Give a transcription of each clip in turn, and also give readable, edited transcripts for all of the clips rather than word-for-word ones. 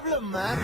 problem, man.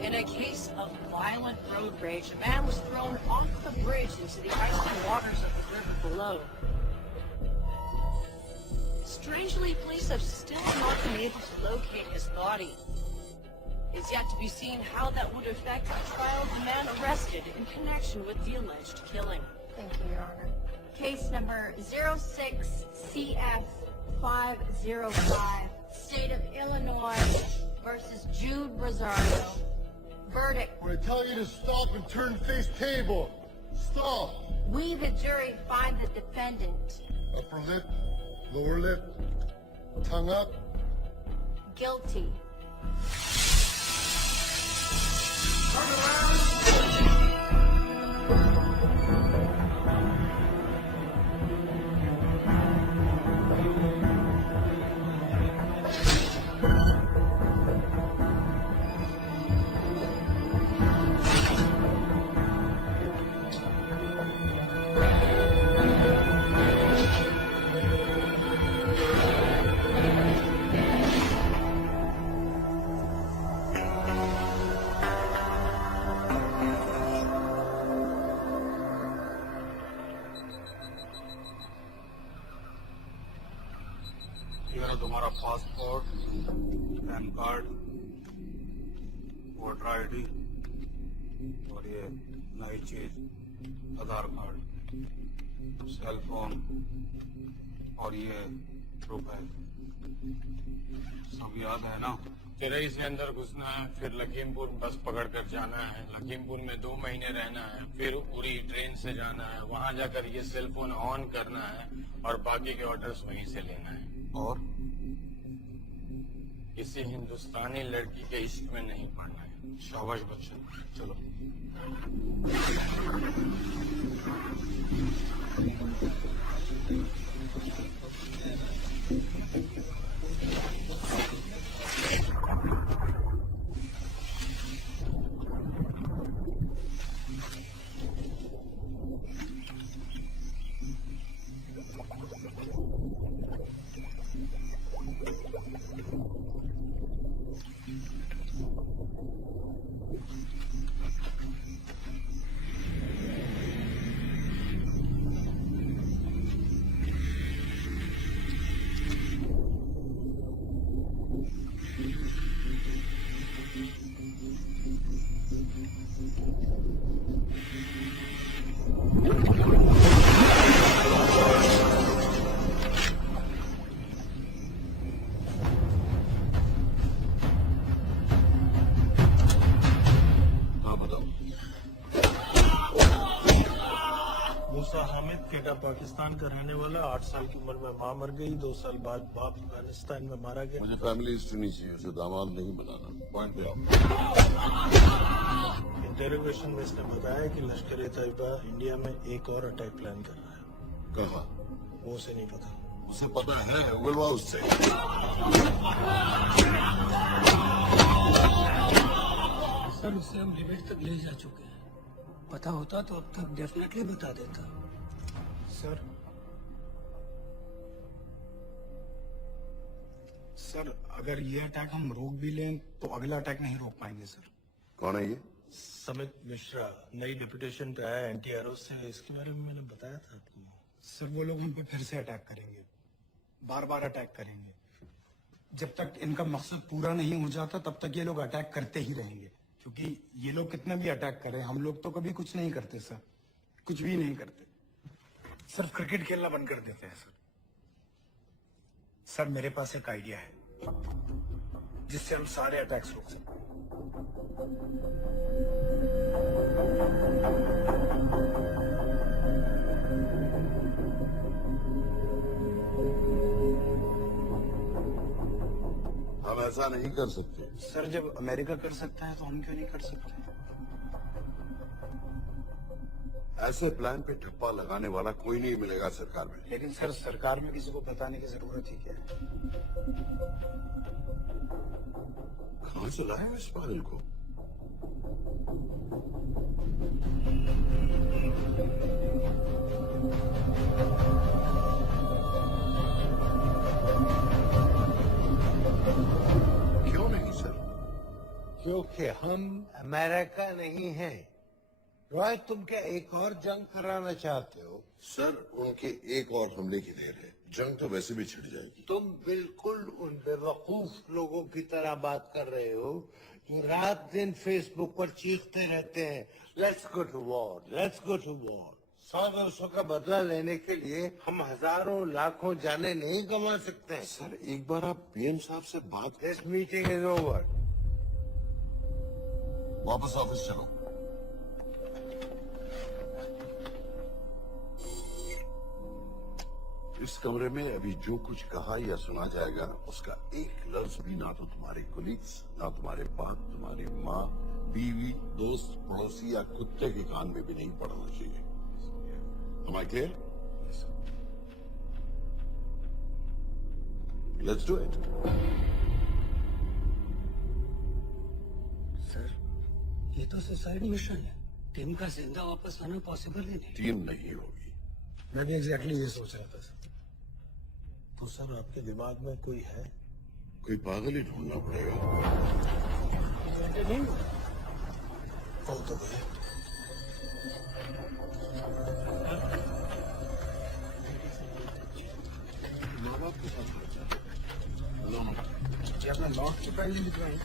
In a case of violent road rage, a man was thrown off the bridge into the icy waters of the river below. Strangely, police have still not been able to locate his body. It's yet to be seen how that would affect the trial of the man arrested in connection with the alleged killing. Thank you, Your Honor. Case number 06CF505, State of Illinois versus Jude Rosario. Verdict. When I tell you to stop and turn and face table, stop. We, the jury, find the defendant Upper lip, lower lip, tongue up. guilty. ये है तुम्हारा passport, pan card, voter ID और ये नई चीज आधार card, cell phone और ये रुपए सब याद है ना? चिरई से अंदर घुसना है, फिर लखीमपुर बस पकड़कर जाना है, लखीमपुर में 2 महीने रहना है, फिर उरी ट्रेन से जाना है, वहां जाकर ये सेल फोन ऑन करना है और बाकी के ऑर्डर्स वहीं से लेना है। और किसी हिंदुस्तानी लड़की के इश्क में नहीं पड़ना है। शाबाश बच्चन, चलो। मूसा हामिद केटा पाकिस्तान का रहने वाला, 8 साल की उम्र में मां मर गई, 2 साल बाद बाप अफगानिस्तान में मारा गया। मुझे फैमिली हिस्ट्री नहीं चाहिए, उसे दामाद नहीं बनाना। पॉइंट पे आओ। इंटेरोगेशन में इसने बताया कि लश्कर ए तैयबा इंडिया में एक और अटैक प्लान कर रहा है। कहा? वो उसे नहीं पता। उसे पता है, उगलवा उससे। सर उसे हम लिमिट तक ले जा चुके हैं। पता होता तो अब तक डेफिनेटली बता देता। सर अगर ये अटैक हम रोक भी लें तो अगला अटैक नहीं रोक पाएंगे सर। कौन है ये? समित मिश्रा नई डिप्यूटेशन पे आया NTRO से, इसके बारे में मैंने बताया था आपको। सर वो लोग हम पे फिर से अटैक करेंगे, बार बार अटैक करेंगे। जब तक इनका मकसद पूरा नहीं हो जाता तब तक ये लोग अटैक करते ही रहेंगे, क्योंकि ये लोग कितना भी अटैक करें हम लोग तो कभी कुछ नहीं करते सर, कुछ भी नहीं करते। सिर्फ क्रिकेट खेलना बंद कर देते हैं सर। सर मेरे पास एक आइडिया है जिससे हम सारे अटैक्स रोक सकते हैं। हम ऐसा नहीं कर सकते। सर जब अमेरिका कर सकता है तो हम क्यों नहीं कर सकते? ऐसे प्लान पे ठप्पा लगाने वाला कोई नहीं मिलेगा सरकार में। लेकिन सर सरकार में किसी को बताने की जरूरत ही क्या है? कहां से लाए इस पागल को? क्यों नहीं सर? क्योंकि हम अमेरिका नहीं हैं। रॉय तुम क्या एक और जंग कराना चाहते हो? सर उनके एक और हमले की देर है, जंग तो वैसे भी छिड़ जाएगी। तुम बिल्कुल उन बेवकूफ लोगों की तरह बात कर रहे हो जो रात दिन फेसबुक पर चीखते रहते हैं let's go to war, let's go to war. 100-200 का बदला लेने के लिए हम हजारों लाखों जाने नहीं कमा सकते हैं। सर एक बार आप PM साहब से बात। This meeting is over. वापस ऑफिस चलो। इस कमरे में अभी जो कुछ कहा या सुना जाएगा उसका एक लफ्ज भी ना तो तुम्हारे कुलीग्स, ना तुम्हारे बाप, तुम्हारी माँ, बीवी, दोस्त, पड़ोसी या कुत्ते के कान में भी नहीं पड़ना चाहिए। Am I clear? Let's do it. Sir ये तो सुसाइड मिशन है। टीम का जिंदा वापस आना पॉसिबल ही नहीं। टीम नहीं होगी। मैं भी एग्जैक्टली ये सोच रहा था सर। तो सर आपके दिमाग में कोई है? कोई पागल ही ढूंढना पड़ेगा। नहीं कौन तो गए? माँ बाप के साथ हेलो ये अपना लॉक तो पहले दिखाएं।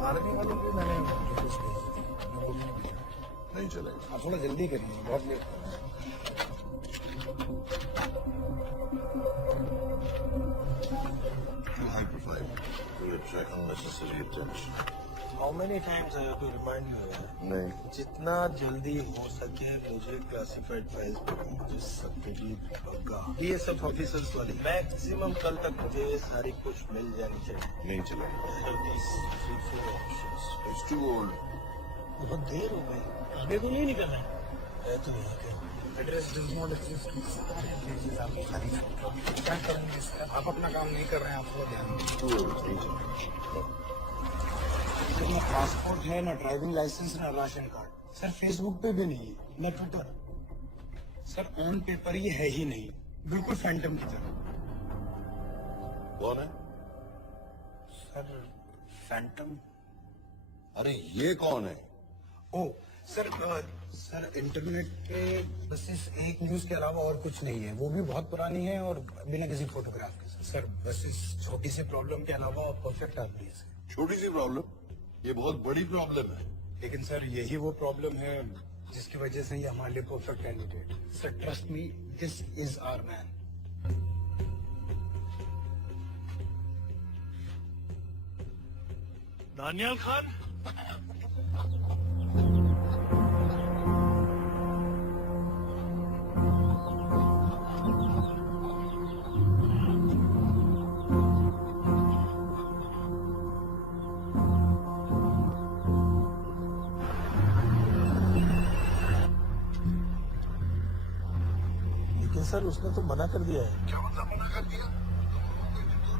मारने वालों को मैंने नहीं चलेगा। आप थोड़ा जल्दी करिए, बहुत लेट हो रहा है। High profile. To attract unnecessary attention. How many times I have to remind you यार? नहीं, जितना जल्दी हो सके मुझे क्लासिफाइड फाइल्स मुझे सत्यजीत बग्गा BSF ऑफिसर्स वाली मैक्सिमम कल तक मुझे सारी कुछ मिल जानी चाहिए। नहीं चलेगा। It's too old. बहुत देर हो गई, आगे को नहीं निकलना है तो यहाँ के एड्रेस डज नॉट एग्जिस्ट। क्या करेंगे सर? आप अपना काम नहीं कर रहे हैं, आपको ध्यान दीजिए। Too old. नहीं चलेगा। ना पासपोर्ट है, ना ड्राइविंग लाइसेंस, ना राशन कार्ड। सर फेसबुक पे भी नहीं, ना ट्विटर। सर ऑन पेपर ये है ही नहीं, बिल्कुल फैंटम की तरह। कौन है? Sir Phantom? अरे ये कौन है? ओ सर सर इंटरनेट पे बस इस एक न्यूज के अलावा और कुछ नहीं है, वो भी बहुत पुरानी है और बिना किसी फोटोग्राफ के। सर बस इस छोटी सी प्रॉब्लम के अलावा परफेक्ट आदमी है। छोटी सी प्रॉब्लम? ये बहुत बड़ी प्रॉब्लम है। लेकिन सर यही वो प्रॉब्लम है जिसकी वजह से ये हमारे लिए perfect candidate. Sir trust me, this is our man. Daniyal Khan. लेकिन सर उसने तो मना कर दिया है। क्या मतलब मना कर दिया?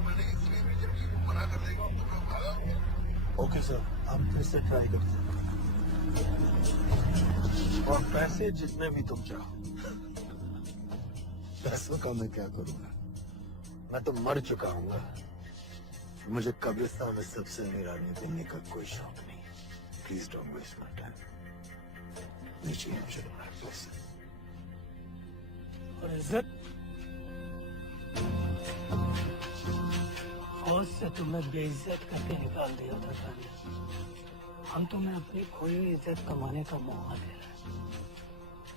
मैंने इसलिए भी जब ये मना कर देगा तो मैं भागा। ओके सर, आप फिर से ट्राई करिए और पैसे जितने भी तुम चाहो। पैसों का मैं क्या करूंगा? मैं तो मर चुका हूँ। मुझे कब्रिस्तान में सबसे अमीर आदमी बनने का कोई शौक नहीं। Please don't waste my time. नीचे चलो प्लीज। और इज्जत, फौज से तुम्हें बेइज्जत करके निकाल दिया था दानियल। हम तुम्हें अपनी खोई हुई इज्जत कमाने का मौका दे रहे हैं।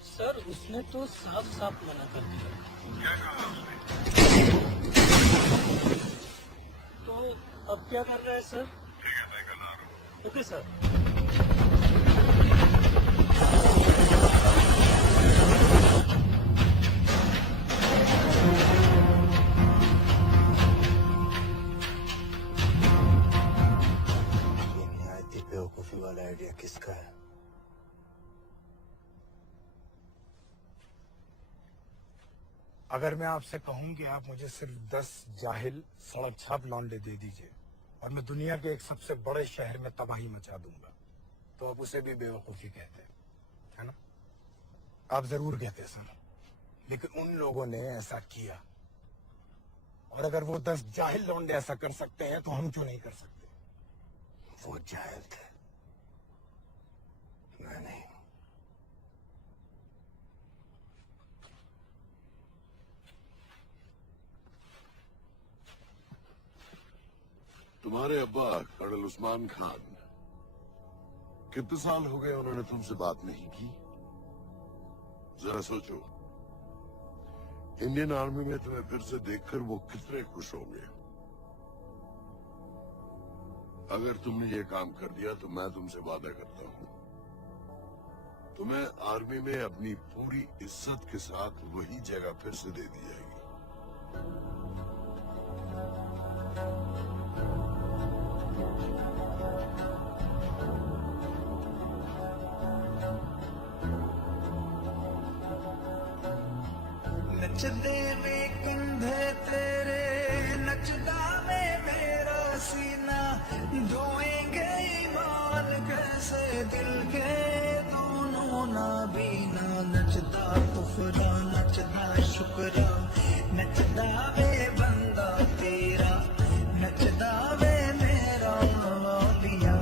सर उसने तो साफ साफ मना कर दिया। तो अब क्या कर रहे हैं सर? Okay sir. बेवकूफी वाला आइडिया किसका है? अगर मैं आपसे कहूं कि आप मुझे सिर्फ 10 जाहिल सड़क छाप लौंडे दे दीजिए और मैं दुनिया के एक सबसे बड़े शहर में तबाही मचा दूंगा, तो आप उसे भी बेवकूफी कहते हैं, है ना? आप जरूर कहते हैं सर, लेकिन उन लोगों ने ऐसा किया। और अगर वो 10 जाहिल लौंडे ऐसा कर सकते हैं तो हम क्यों नहीं कर सकते? वो जाहिल थे, मैं नहीं। तुम्हारे अब्बा कर्नल उस्मान खान, कितने साल हो गए उन्होंने तुमसे बात नहीं की? जरा सोचो, इंडियन आर्मी में तुम्हें फिर से देखकर वो कितने खुश होंगे। अगर तुमने ये काम कर दिया तो मैं तुमसे वादा करता हूं, तुम्हें आर्मी में अपनी पूरी इज्जत के साथ वही जगह फिर से दे दी जाएगी। नचदे वे कंधे तेरे, नचदा में मेरा सीना, धोएंगे ईमान कैसे दिल के दोनों नाबीना। नचदा कुफरा, नचदा शुक्रा, नचदा वे बंदा तेरा, नचदा वे मेरा वालिया।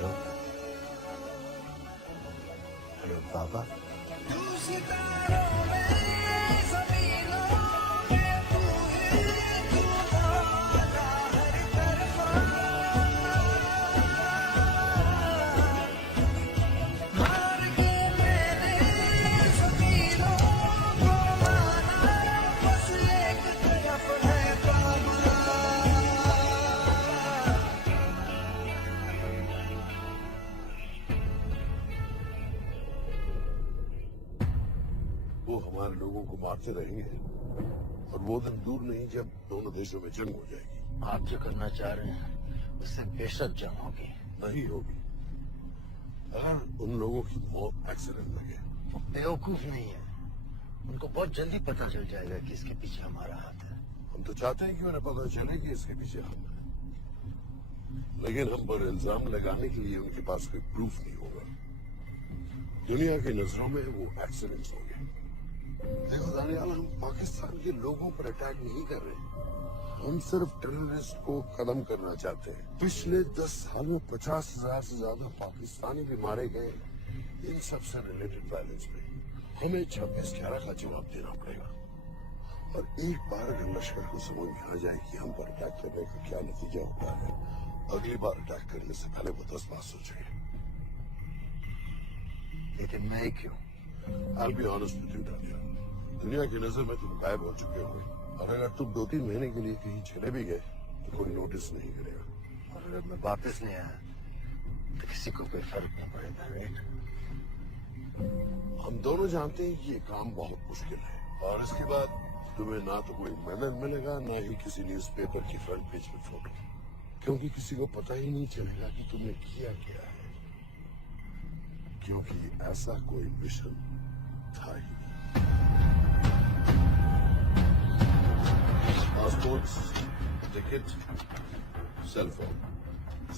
हेलो हेलो पापा वो हमारे लोगों को मारते रहेंगे और वो दिन दूर नहीं जब दोनों देशों में जंग हो जाएगी। आप जो करना चाह रहे हैं उससे बेशक जंग होगी। नहीं होगी अगर उन लोगों की मौत एक्सीडेंट में गए। वो बेवकूफ नहीं है, उनको बहुत जल्दी पता चल जाएगा कि इसके पीछे हमारा हाथ है। हम तो चाहते हैं कि उन्हें पता चले कि इसके पीछे हम हैं, लेकिन हम पर इल्जाम लगाने के लिए उनके पास कोई प्रूफ नहीं होगा। दुनिया की नजरों में वो एक्सीडेंट्स होंगे। देखो दानियाल, हम पाकिस्तान के लोगों पर अटैक नहीं कर रहे, हम सिर्फ टेररिस्ट को खत्म करना चाहते हैं। पिछले 10 साल में 50,000 से ज्यादा पाकिस्तानी भी मारे गए इन सब से रिलेटेड वायलेंस में। हमें 26/11 का जवाब देना पड़ेगा और एक बार अगर लश्कर को समझ में आ जाए कि हम पर अटैक करने का क्या नतीजा होता है, अगली बार अटैक करने से पहले वो 10 बार सोचेंगे। लेकिन मैं क्यों? I'll be honest with you, Daniel. दुनिया की नजर में तुम गायब हो चुके हो और अगर तुम 2-3 महीने के लिए कहीं चले भी गए तो कोई नोटिस नहीं करेगा। और अगर मैं वापस नहीं आया तो किसी को कोई फर्क नहीं पड़ेगा, राइट? हम दोनों जानते हैं कि ये काम बहुत मुश्किल है और इसके बाद तुम्हें ना तो कोई मेडल मिलेगा ना ही किसी न्यूज़पेपर की फ्रंट पेज पे फोटो, क्योंकि किसी को पता ही नहीं चलेगा कि तुमने किया क्या है, क्योंकि ऐसा कोई मिशन था ही नहीं। पासपोर्ट्स, टिकट, सेलफोन,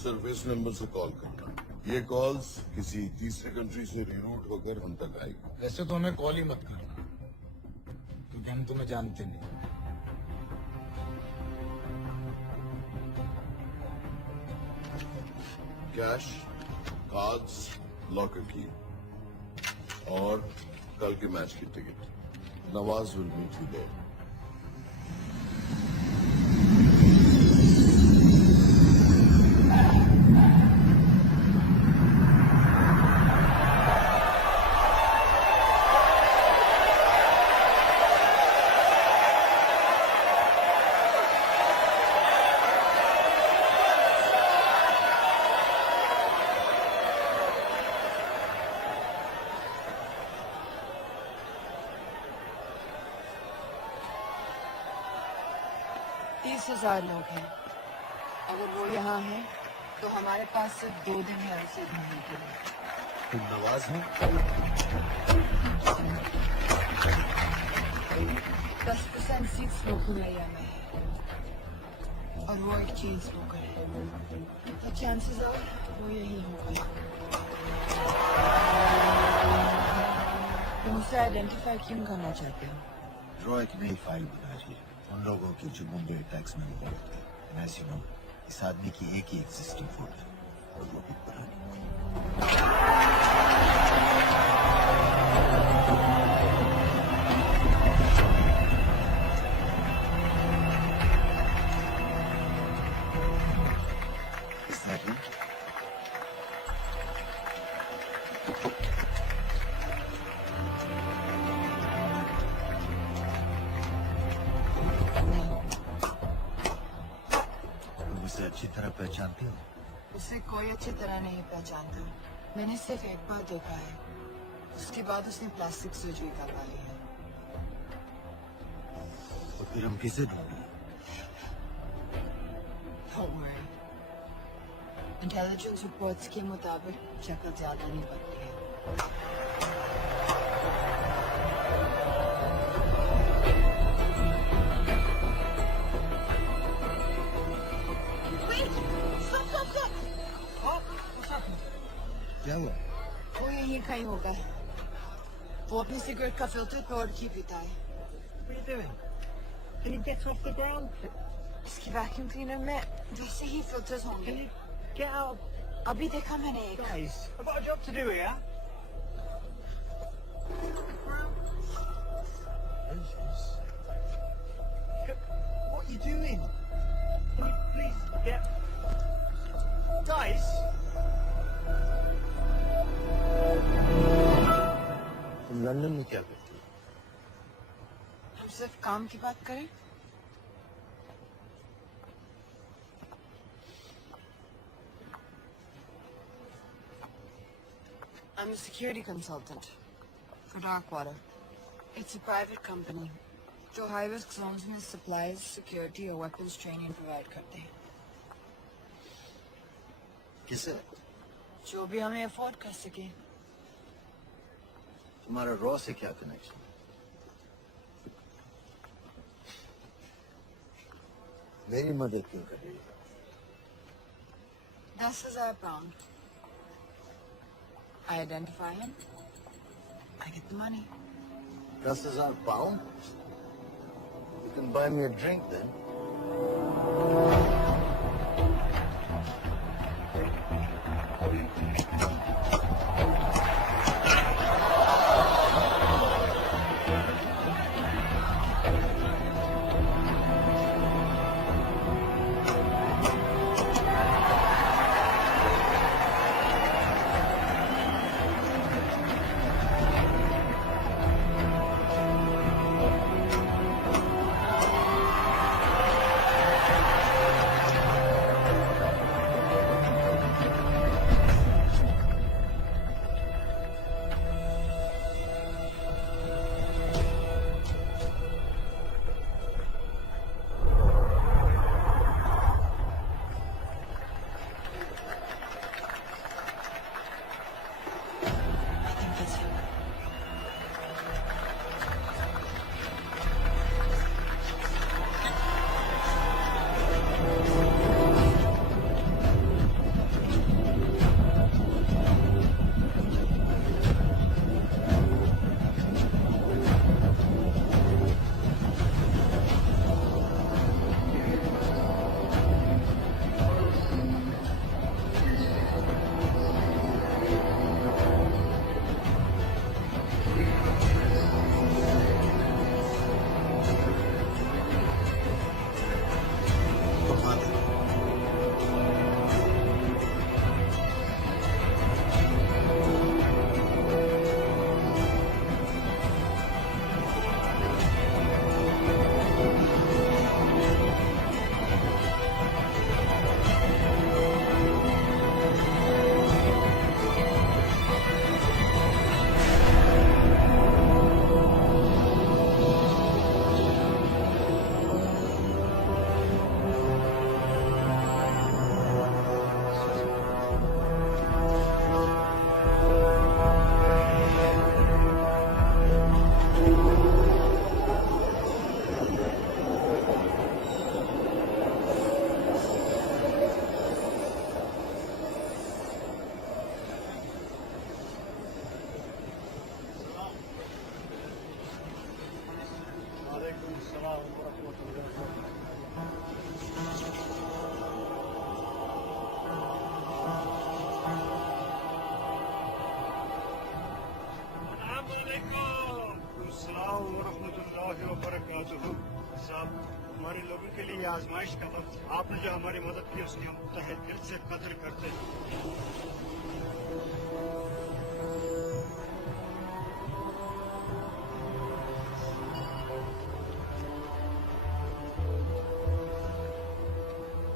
सिर्फ इस नंबर से कॉल करना। ये कॉल्स किसी तीसरे कंट्री से रीरूट होकर हम तक आएगी। वैसे तो हमें कॉल ही मत करना, क्योंकि हम तुम्हें जानते नहीं। कैश, कार्ड्स, लॉकर की और कल के मैच की टिकट। Nawaz will meet you there. लोग हैं। अगर वो यहाँ है तो हमारे पास सिर्फ 2 दिन है उसे ढूंढने के लिए। नवाज है? 10% सीट्स लोकल एरिया में है और वो एक चेन स्मोकर है, तो चांसेस आर वो यही होगा। तुम उसे आइडेंटिफाई क्यों करना चाहते हो? ड्रॉ एक नई फाइल बना रही है उन लोगों की जो मुंबई अटैक्स में इन्वॉल्व थे। ऐसे नो इस आदमी की एक ही एग्जिस्टिंग फोटो है और वो भी पुरानी। Is that him? उसे अच्छी तरह पहचानते हो? उसे कोई अच्छी तरह नहीं पहचानता। मैंने सिर्फ एक बार देखा है, उसके बाद उसने प्लास्टिक सर्जरी करवा ली है। तो फिर हम किसे ढूंढें? Don't worry. इंटेलिजेंस रिपोर्ट्स के मुताबिक शक्ल ज्यादा नहीं बनती है। क्या हुआ? वो यहीं कहीं होगा। वो अपनी सिगरेट का फिल्टर तोड़ के पीता है। What are you doing? Can you get off the ground? इसकी वैक्यूम क्लीनर में वैसे ही फिल्टर्स होंगे। Can you get out? अभी देखा मैंने एक। Guys, I've got a job to do here. What are you doing? Please, get... Guys! तुम London में क्या करते हो? हम सिर्फ काम की बात करें। I'm a security consultant for Darkwater. It's a private company जो high risk zones में supplies, security और weapons training provide करते हैं। किसे? जो भी हमें afford कर सके। तुम्हारा रॉ से क्या कनेक्शन? मेरी मदद क्यों कर रही हो? 10,000 pound. I identify him. I get the money. 10,000 pound? You can buy me a drink then. हमारे लोगों के लिए आजमाइश का वक्त। आपने जो हमारी मदद की उसकी हम तहे दिल से कदर करते हैं।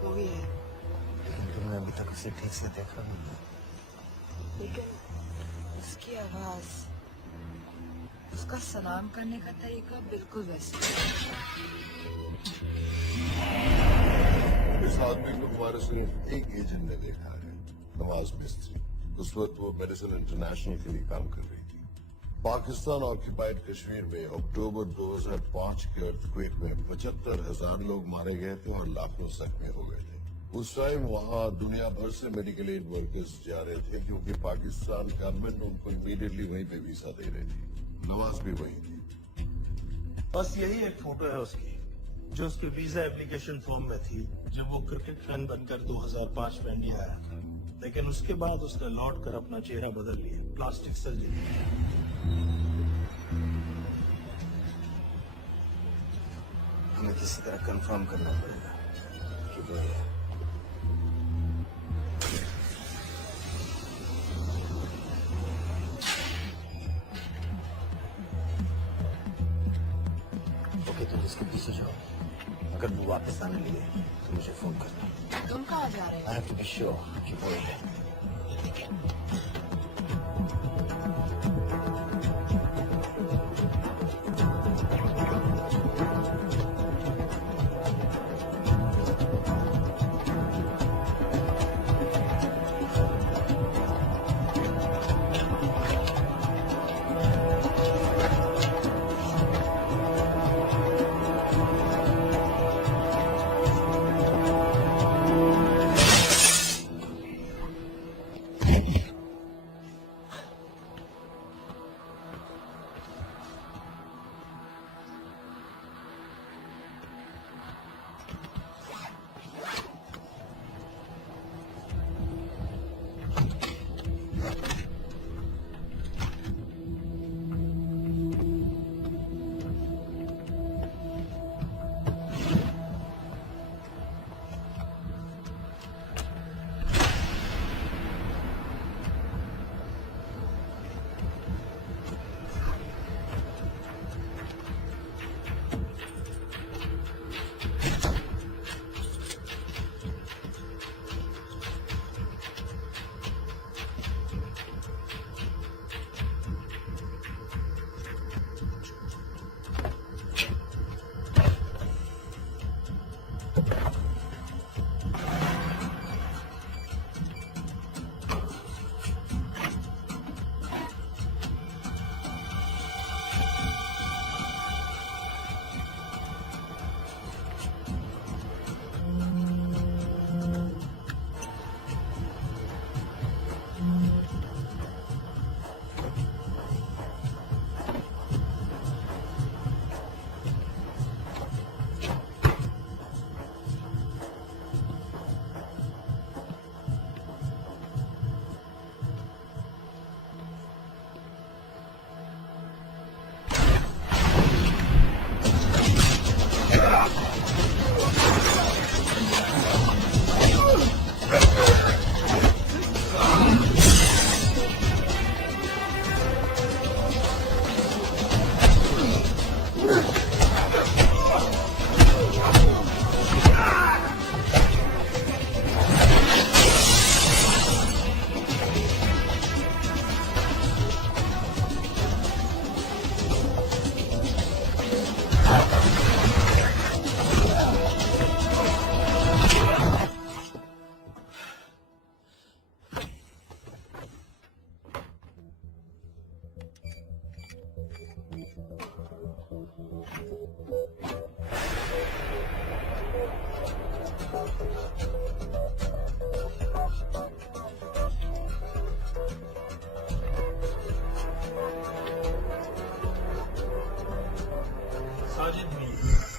वो भी है, लेकिन तुमने अभी तक उसे ठीक से देखा नहीं। लेकिन उसकी आवाज, उसका सलाम करने का तरीका बिल्कुल वैसे है। इस आदमी को हमारे सिर्फ एक एजेंट ने देखा है, नवाज मिस्त्री। उस वक्त वो मेडिसिन इंटरनेशनल के लिए काम कर रही थी। पाकिस्तान ऑक्यूपाइड कश्मीर में अक्टूबर 2005 के अर्थक्वेक में 75,000 लोग मारे गए थे और लाखों जख्मी हो गए थे। उस टाइम वहाँ दुनिया भर से मेडिकल एड वर्कर्स जा रहे थे क्योंकि पाकिस्तान गवर्नमेंट उनको इमीडिएटली वहीं पे वीजा दे रही थी। नवाज भी वही थी। बस यही एक फोटो है उसकी, जो उसके वीजा एप्लीकेशन फॉर्म में थी जब वो क्रिकेट फैन बनकर 2005 में इंडिया आया था। लेकिन उसके बाद उसने लौट कर अपना चेहरा बदल लिया, प्लास्टिक सर्जरी। हमें किसी तरह कंफर्म करना पड़ेगा कि वो है। ओके, तुम इसके पीछे जाओ। अगर वो वापस आने लगे तो मुझे फोन करना। तुम कहाँ जा रहे हो? I have to be sure कि वो है।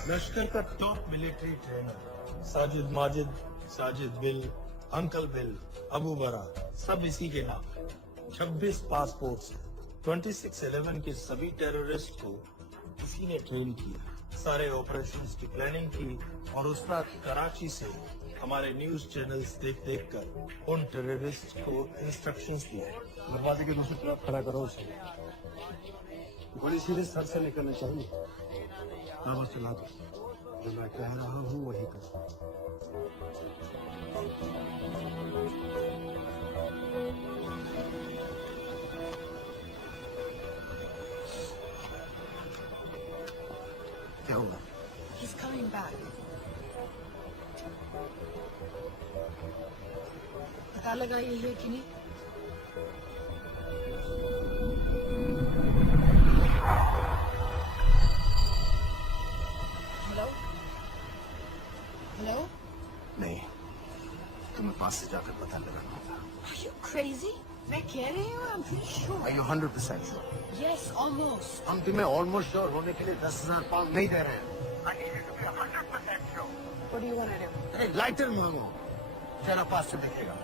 लश्कर का top military trainer Sajid Majid, Sajid bill, uncle bill, Abu बरा, सब इसी के नाम है। 26 पासपोर्ट से 26/11 के सभी टेररिस्ट को इसी ने ट्रेन किया, सारे ऑपरेशंस की प्लानिंग की और उस रात कराची से हमारे न्यूज चैनल्स देख कर उन टेररिस्ट को इंस्ट्रक्शंस दिए। दरवाजे के दूसरी तरफ खड़ा करो उसे। गोली सीधे सर से निकलनी चाहिए। बस चला दो, जो मैं कह रहा हूँ वही कर। क्या हुआ? He's coming back. पता लगा ये है कि नहीं? Hello? नहीं, तुम्हें पास से जाकर पता लगाना था। Are you crazy? मैं कह रही हूँ, I'm pretty sure. Are you 100% sure? Yes, almost. हम तुम्हें ऑलमोस्ट श्योर होने के लिए 10,000 पाउंड नहीं दे रहे हैं। What do you want to do? अरे लाइटर मांगो। जरा पास से देखिएगा।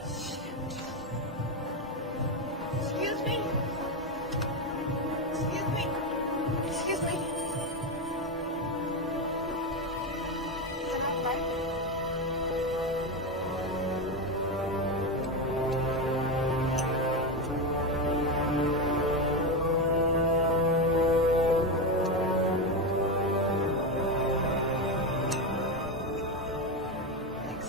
Excuse me? Excuse me? Excuse me? Can I fight? Thanks.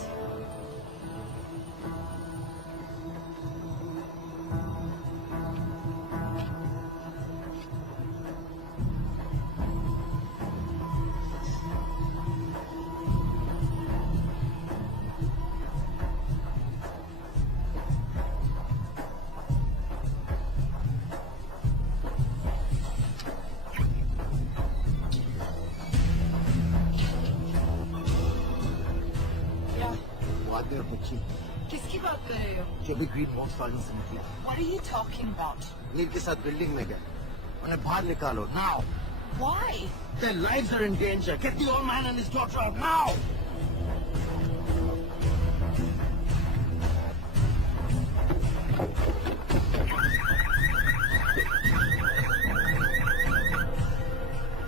Yeah. बाद में पूछी किसकी बात कर रहे हो? कि अभी ग्रीन वॉक्स वालों से निकला, What are you talking about? नील के साथ बिल्डिंग में गए, उन्हें बाहर निकालो now. Why? Their lives are in danger. Get the old man and his daughter out now.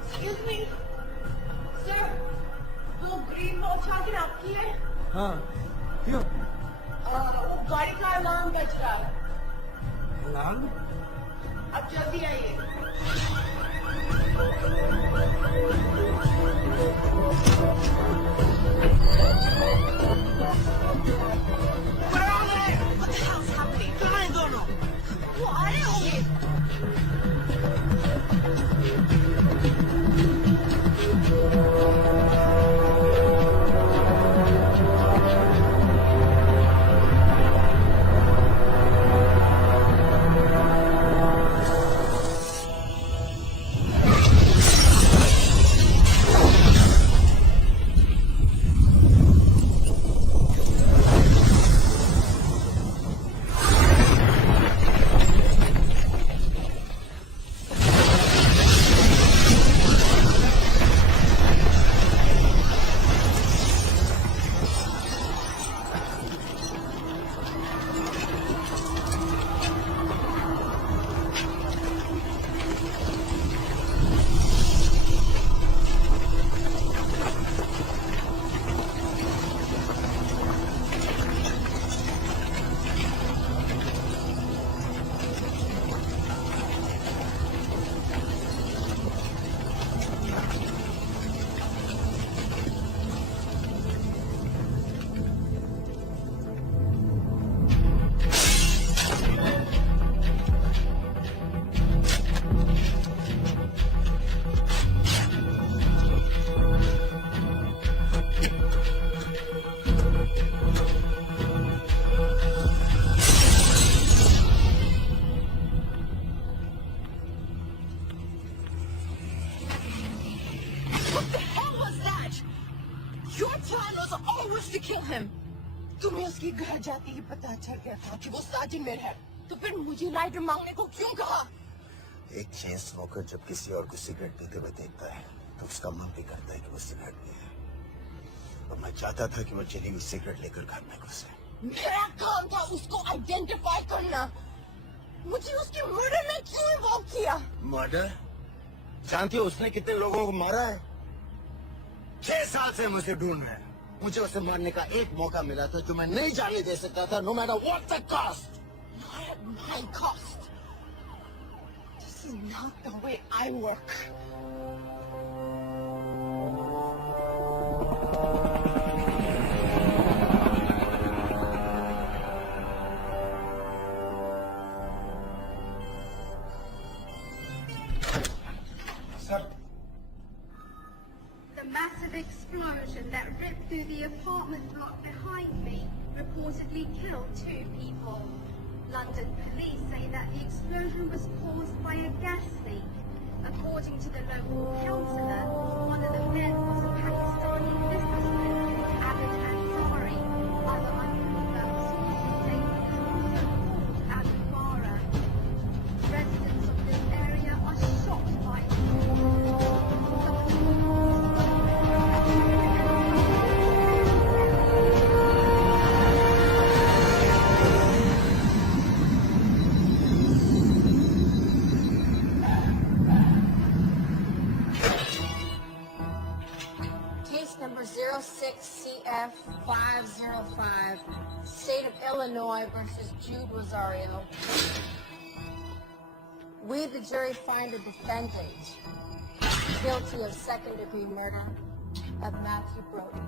Excuse me? Sir, वो ग्रीन वॉच आके आपकी है? हाँ क्यों वो गाड़ी का अलार्म बज रहा है। लाल अब जल्दी आइए। Where are they? What the hell's happening? कहाँ हैं दोनों? वो आ रहे होंगे। to kill him. तुम्हें उसके घर जाते ही पता चल गया था कि वो साजिद में है, तो फिर मुझे लाइटर मांगने को क्यों कहा? एक चेन स्मोकर जब किसी और को सिगरेट पीते हुए देखता है तो उसका मन भी करता है कि वो सिगरेट पिए। और मैं चाहता था कि वो चली हुई सिगरेट लेकर घर में घुसे। मेरा काम था उसको आइडेंटिफाई करना। मुझे उसके मर्डर में क्यों इन्वॉल्व किया? मर्डर? जानती हो उसने कितने लोगों को मारा है? 6 साल से मुझे ढूंढ रहे हैं। मुझे उसे मारने का एक मौका मिला था जो मैं नहीं जाने दे सकता था, no matter what the cost. Not at my cost. This is not the way I work. The massive explosion that ripped through the apartment block behind me reportedly killed 2 people. London police say that the explosion was caused by a gas leak. According to the local councillor, one of the men was a Pakistani businessman, Abid Ansari. Other unconfirmed sources say he was also called Abu Bara. Residents of this area are shocked by it. F505, State of Illinois versus Jude Rosario. We, the jury, find the defendant guilty of second-degree murder of Matthew Brody.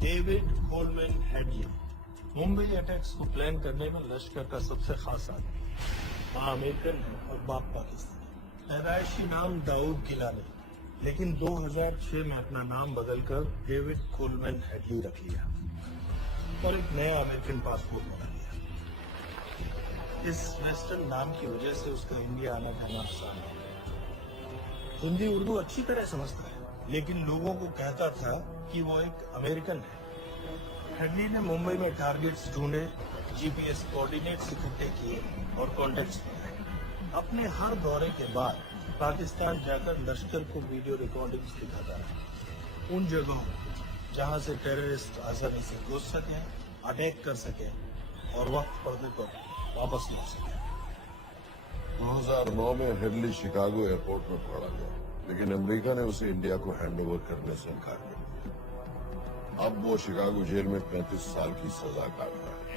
David Coleman Headley Mumbai attacks को plan करने में लश्कर का सबसे खास आदमी, माँ American है और बाप पाकिस्तानी। पैदाइशी नाम दाऊद गिलानी, लेकिन 2006 में अपना नाम बदलकर डेविड कोलमैन हेडली रख लिया और एक नया अमेरिकन पासपोर्ट बना लिया। इस वेस्टर्न नाम की वजह से उसका इंडिया आना जाना आसान है। हिंदी उर्दू अच्छी तरह समझता है, लेकिन लोगों को कहता था कि वो एक अमेरिकन है। हेडली ने मुंबई में टारगेट्स ढूंढे, जीपीएस कोऑर्डिनेट्स इकट्ठे किए और कॉन्टेक्ट्स बनाए। अपने हर दौरे के बाद पाकिस्तान जाकर लश्कर को वीडियो रिकॉर्डिंग्स दिखाता रहा, उन जगहों जहां से टेररिस्ट आसानी से घुस सके, अटैक कर सके और वक्त पड़ने पर वापस लौट सके। 2009 में हेडली शिकागो एयरपोर्ट में पकड़ा गया, लेकिन अमेरिका ने उसे इंडिया को हैंडओवर करने से इनकार कर दिया। अब वो शिकागो जेल में 35 साल की सजा काट रहा है।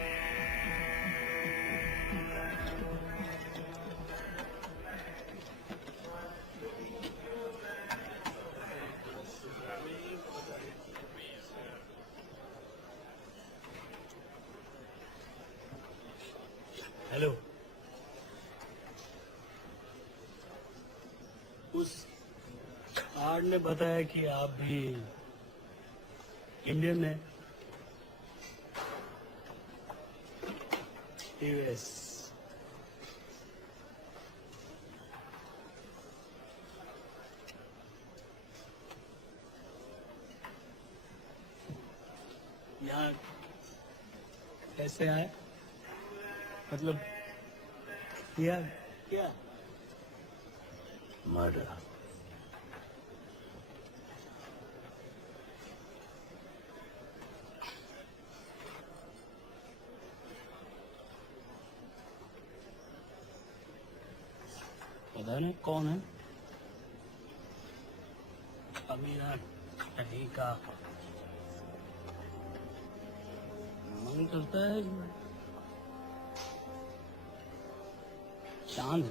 हेलो, उस कार्ड ने बताया कि आप भी इंडियन है। यूएस यहाँ कैसे आए? मतलब क्या क्या मर्डर? पता नहीं कौन है। अमीरा कहीं का मन करता है चांद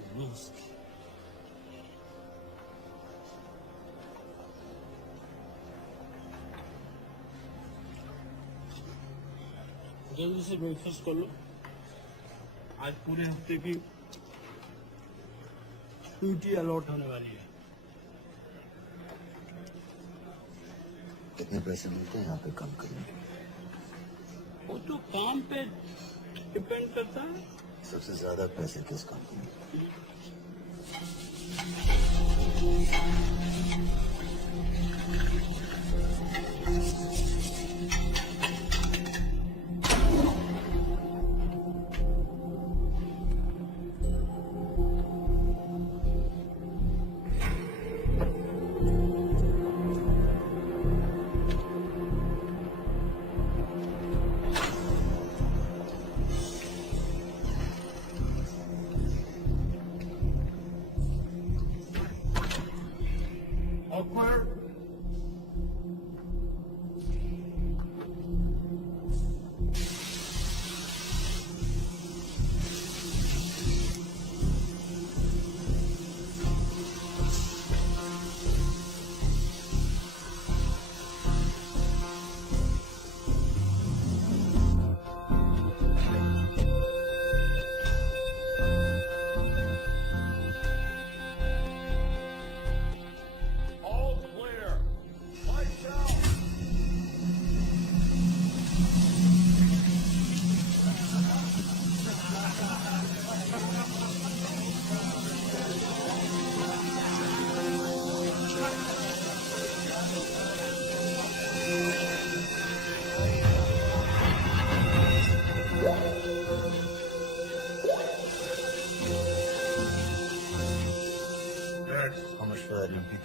जल्दी से ब्रेकफास्ट कर लो। आज पूरे हफ्ते की ड्यूटी अलॉट होने वाली है। कितने पैसे मिलते हैं यहाँ पे काम करने के? वो तो काम पे डिपेंड करता है। सबसे ज्यादा पैसे किस काम में?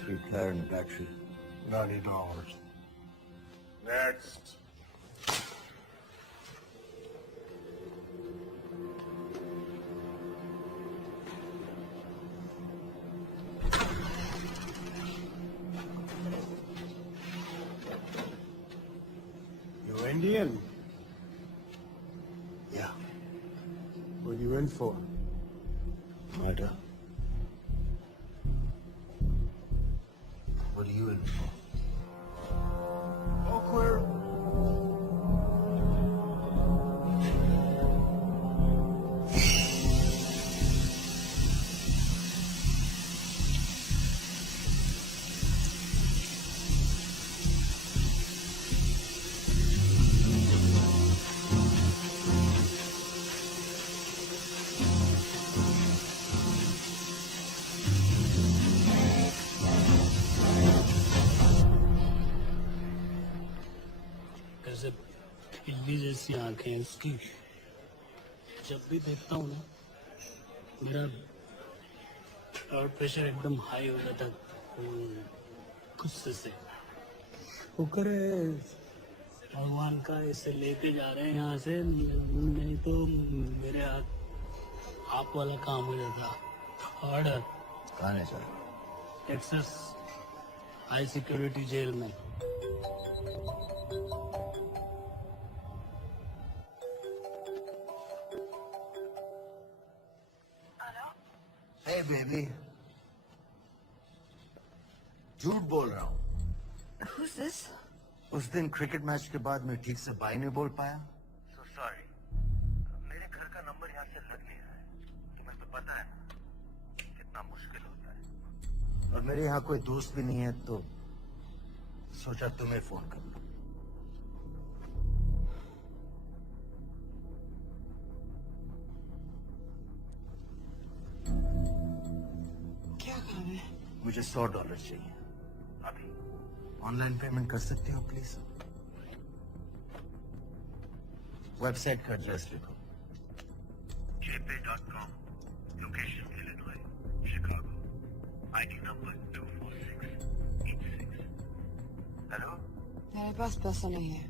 Repair and battery. $90. Next. You Indian? Yeah. What you in for? Murder. What are you in for? Awkward. कैसे पिल्ली जैसी आंखें हैं उसकी। जब भी देखता हूँ ना मेरा ब्लड प्रेशर एकदम हाई हो जाता है गुस्से से। शुक्र है भगवान का इसे लेके जा रहे हैं यहाँ से, नहीं तो मेरे हाथ आप वाला काम हो जाता। ऑर्डर कहाँ है sir? Texas high security jail में। Hey baby. झूठ बोल रहा हूँ। Who's this? उस दिन क्रिकेट मैच के बाद मैं ठीक से बाय नहीं बोल पाया। So sorry. मेरे घर का नंबर यहाँ से लग गया है। तुम्हें तो पता है कितना मुश्किल होता है। और मेरे यहाँ कोई दोस्त भी नहीं है तो सोचा तुम्हें फोन कर लूं। क्या काम है? मुझे $100 चाहिए अभी। ऑनलाइन पेमेंट कर सकते हो प्लीज? वेबसाइट का एड्रेस लिखो। jpay.com, location Illinois, Chicago, ID number 24686। Hello? मेरे पास पैसा नहीं है।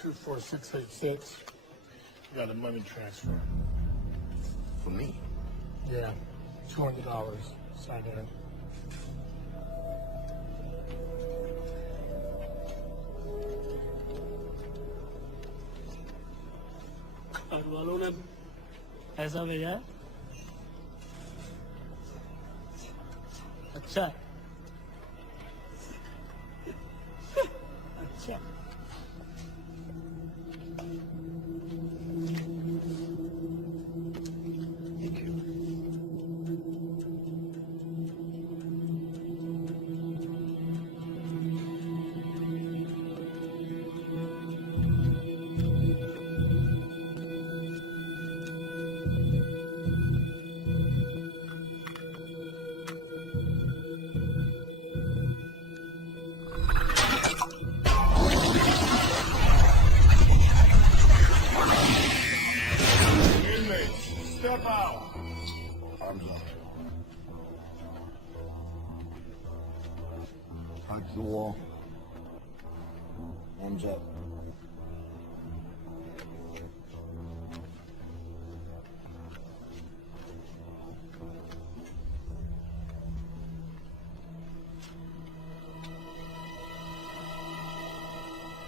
Two 4686. Got a money transfer. For me? Yeah, $200. Sign in. घर वालों ने ऐसा भेजा है। अच्छा है। अच्छा Step out. Arms up. Punch the wall. Arms up.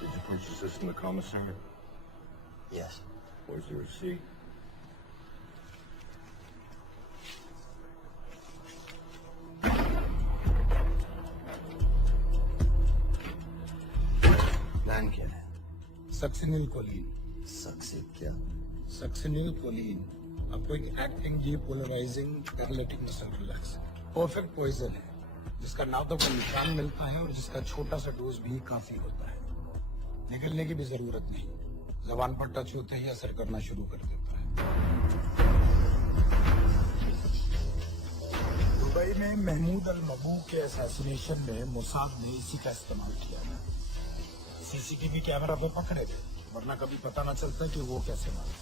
Did you purchase this in the commissary? Yes. Where's the receipt? Plan क्या है? Succinyl choline. सक्सेप क्या? सक्सिनिल कोलीन आपको एक acting depolarising paralytic muscle relax perfect poison है, जिसका ना तो कोई निशान मिलता है और जिसका छोटा सा डोज भी काफी होता है। निकलने की भी जरूरत नहीं, जबान पर टच होते ही असर करना शुरू कर देता है। दुबई में महमूद अल मबू के असैसिनेशन में मोसाद ने इसी का इस्तेमाल किया था। सीसीटीवी कैमरा पे पकड़े थे, वरना कभी पता न चलता कि वो कैसे मारे।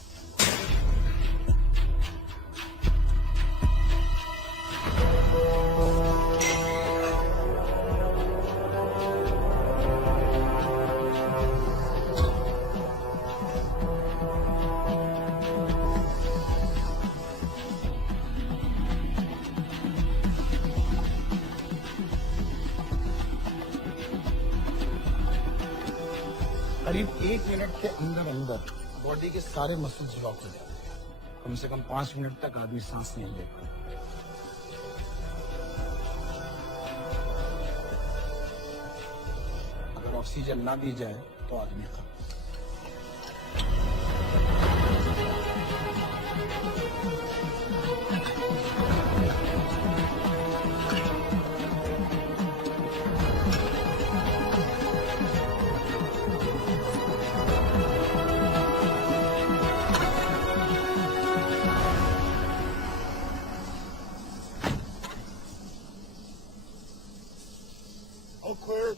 करीब 1 मिनट के अंदर अंदर बॉडी के सारे मसल्स लॉक हो जाते हैं। कम से कम 5 मिनट तक आदमी सांस नहीं ले पाता। अगर ऑक्सीजन ना दी जाए तो आदमी खत्म। All clear.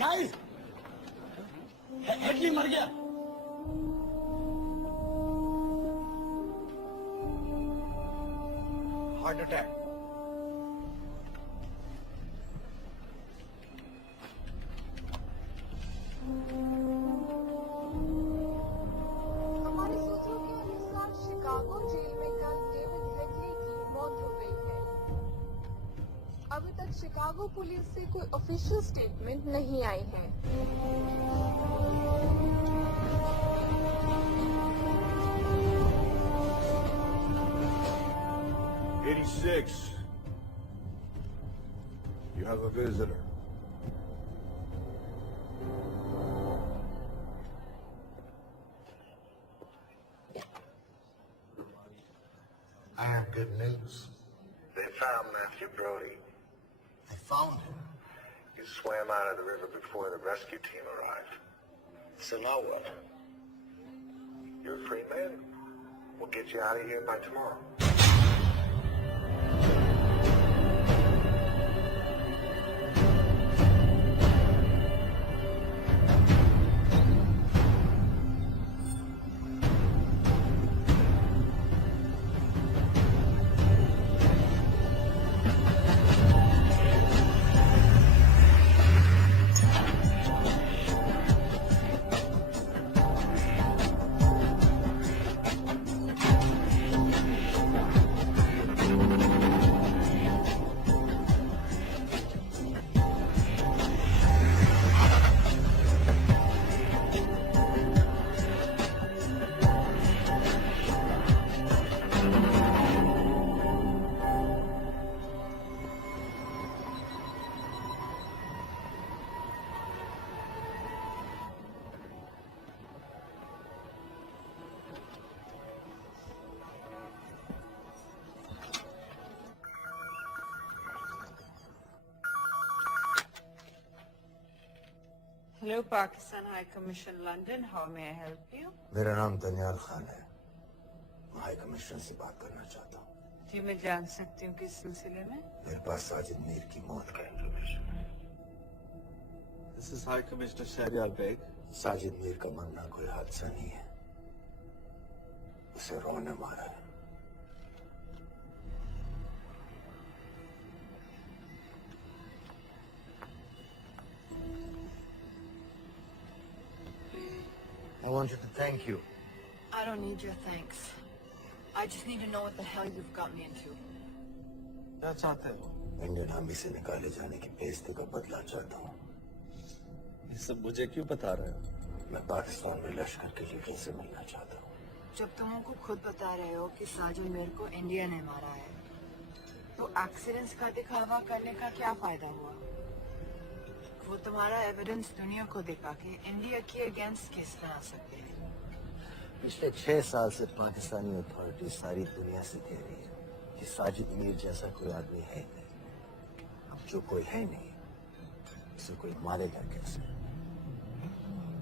गाइस, हेडली मर गया। Heart attack. हमारे सूत्रों के अनुसार शिकागो जेल में कल डेविड हेडली की मौत हो गई है। अभी तक शिकागो पुलिस से कोई ऑफिशियल स्टेटमेंट नहीं आई है। You have a visitor. I have good news. They found Matthew Brody. I found him. He swam out of the river before the rescue team arrived. So now what? You're a free man. We'll get you out of here by tomorrow. Hello, Pakistan High Commission, London. How may I help you? मेरा नाम दनियाल खान है। मैं high commissioner से बात करना चाहता हूँ। जी मैं जान सकती हूँ किस सिलसिले में? मेरे पास साजिद मीर की मौत का इंफॉर्मेशन है। This is High Commissioner Shahryar Beg. Sajid Mir का मरना कोई हादसा नहीं है, उसे रॉ ने मारा है। I want you to thank you. I don't need your thanks. I just need to know what the hell you've got me into. क्या चाहते हो? इंडियन आर्मी से निकाले जाने की बेइज्जती का बदला चाहता हूँ। ये सब मुझे क्यों बता रहे हो? मैं पाकिस्तान में लश्कर के लीडर से मिलना चाहता हूँ। जब तुम उनको खुद बता रहे हो कि साजिद मीर को इंडिया ने मारा है, तो एक्सीडेंट्स का दिखावा करने का क्या फायदा हुआ? वो तुम्हारा एविडेंस दुनिया को दिखा के इंडिया के अगेंस्ट केस बना सकते हैं। पिछले 6 साल से पाकिस्तानी अथॉरिटी सारी दुनिया से कह रही है कि साजिद मीर जैसा कोई आदमी है नहीं। अब जो कोई है नहीं, उसे कोई मारेगा कैसे?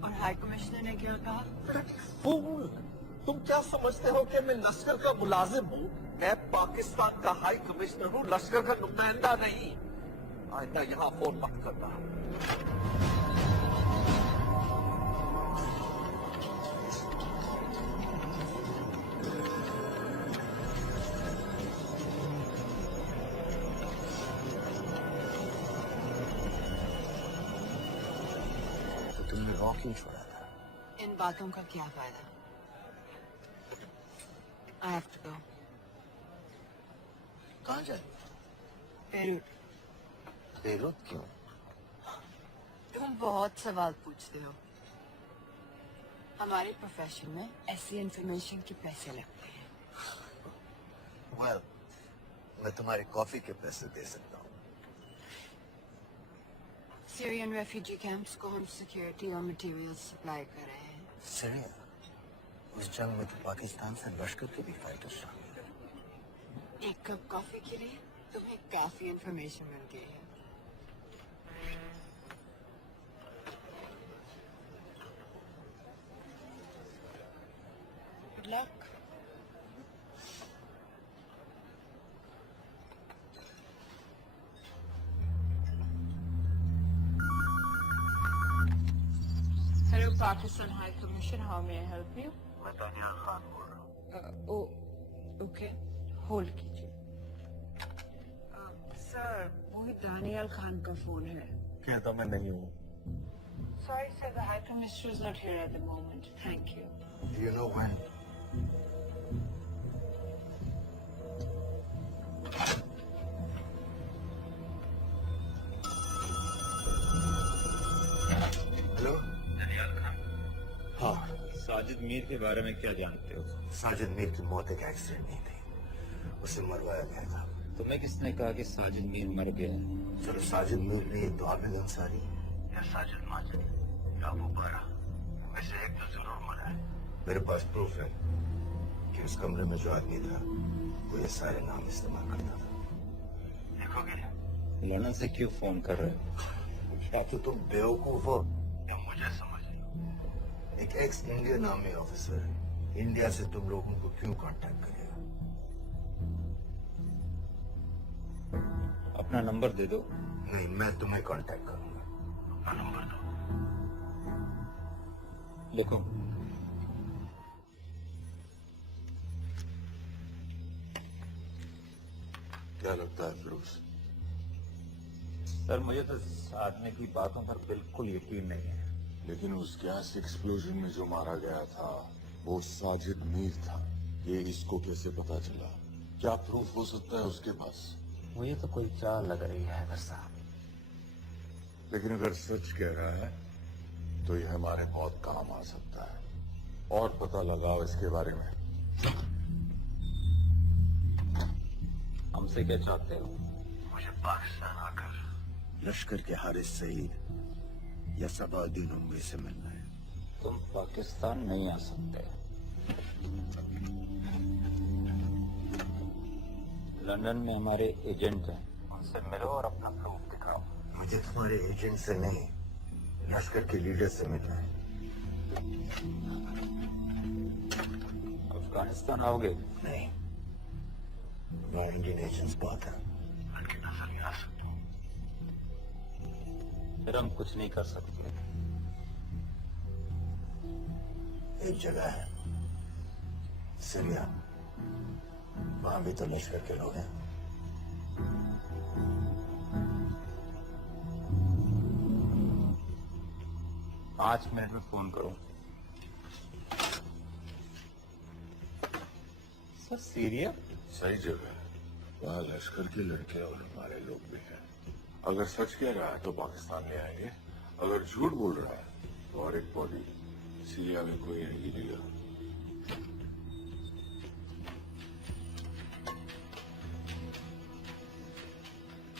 और हाई कमिश्नर ने क्या कहा? फूल! तुम क्या समझते हो कि मैं लश्कर का मुलाजिम हूँ? मैं पाकिस्तान का हाई कमिश्नर हूँ, लश्कर का नुमाइंदा नहीं। आइंदा यहाँ फोन मत करना। तुमने रॉ क्यों छोड़ा था? इन बातों का क्या फायदा? I have to go. कहाँ जाए? बेरूट। बेरूट क्यों? तुम बहुत सवाल पूछते हो। हमारे प्रोफेशन में ऐसी इंफॉर्मेशन के पैसे लगते हैं। Well, मैं तुम्हारी कॉफी के पैसे दे सकता हूँ। सीरियन रेफ्यूजी कैंप्स को हम सिक्योरिटी और मटेरियल्स सप्लाई कर रहे हैं। सीरिया? उस जंग में तो पाकिस्तान से लश्कर के भी फाइटर्स शामिल हैं। एक कप कॉफी के लिए तुम्हें काफी इंफॉर्मेशन मिल गई है। Good luck. Hello, Pakistan High Commission. How may I help you? मैं दनियाल खान बोल रहा हूँ। ओके, होल्ड कीजिए। सर, वही दानियाल खान का फोन है। कहता मैं नहीं हूँ। Sorry, sir, the High Commissioner is not here at the moment. Thank you. Do you know when? Hello? Daniyal Khan. हाँ। साजिद मीर के बारे में क्या जानते हो? साजिद मीर की मौत एक एक्सीडेंट नहीं थी, उसे मरवाया गया था। तुम्हें किसने कहा कि साजिद मीर मर गया? चलो साजिद मीर नहीं तो आबिद अंसारी या साजिद माजिद या अबू बारा, वैसे एक तो जरूर मरा है। मेरे पास प्रूफ है कि उस कमरे में जो आदमी था वो ये सारे नाम इस्तेमाल करता था। देखोगे? लंदन से क्यों फोन कर रहे हो? या तो तुम बेवकूफ हो या मुझे समझ लो। एक x Indian army officer India से तुम लोगों को क्यों कांटेक्ट करेगा? अपना नंबर दे दो। नहीं, मैं तुम्हें कांटेक्ट करूंगा। अपना नंबर दो। लिखो। क्या लगता है फिरोज? सर मुझे तो इस आदमी की बातों पर बिल्कुल यकीन नहीं है। लेकिन उस गैस एक्सप्लोजन में जो मारा गया था वो साजिद मीर था। ये इसको कैसे पता चला? क्या प्रूफ हो सकता है उसके पास? मुझे तो कोई चाल लग रही है हैदर साहब। लेकिन अगर सच कह रहा है तो ये हमारे बहुत काम आ सकता है। और पता लगाओ इसके बारे में। हमसे क्या चाहते हो? मुझे पाकिस्तान आकर लश्कर के हारिस सईद या सबाउद्दीन उमवी से मिलना है। तुम पाकिस्तान नहीं आ सकते। लंदन में हमारे एजेंट हैं, उनसे मिलो और अपना प्रूफ दिखाओ। मुझे तुम्हारे एजेंट से नहीं, लश्कर के लीडर से मिलना है। अफगानिस्तान आओगे? नहीं, मैं इंडियन एजेंट्स बात है, बल्कि नजर नहीं आ सकता हूँ। फिर हम कुछ नहीं कर सकते। एक जगह है सीरिया, वहां भी तो लश्कर के लोग हैं। 5 मिनट में फोन करो। सर सीरिया सही जगह है, वहाँ लश्कर के लड़के और हमारे लोग भी हैं। अगर सच कह रहा है तो पाकिस्तान ले आएंगे, अगर झूठ बोल रहा है तो और एक बॉडी सीरिया में कोई नहीं गिरेगा।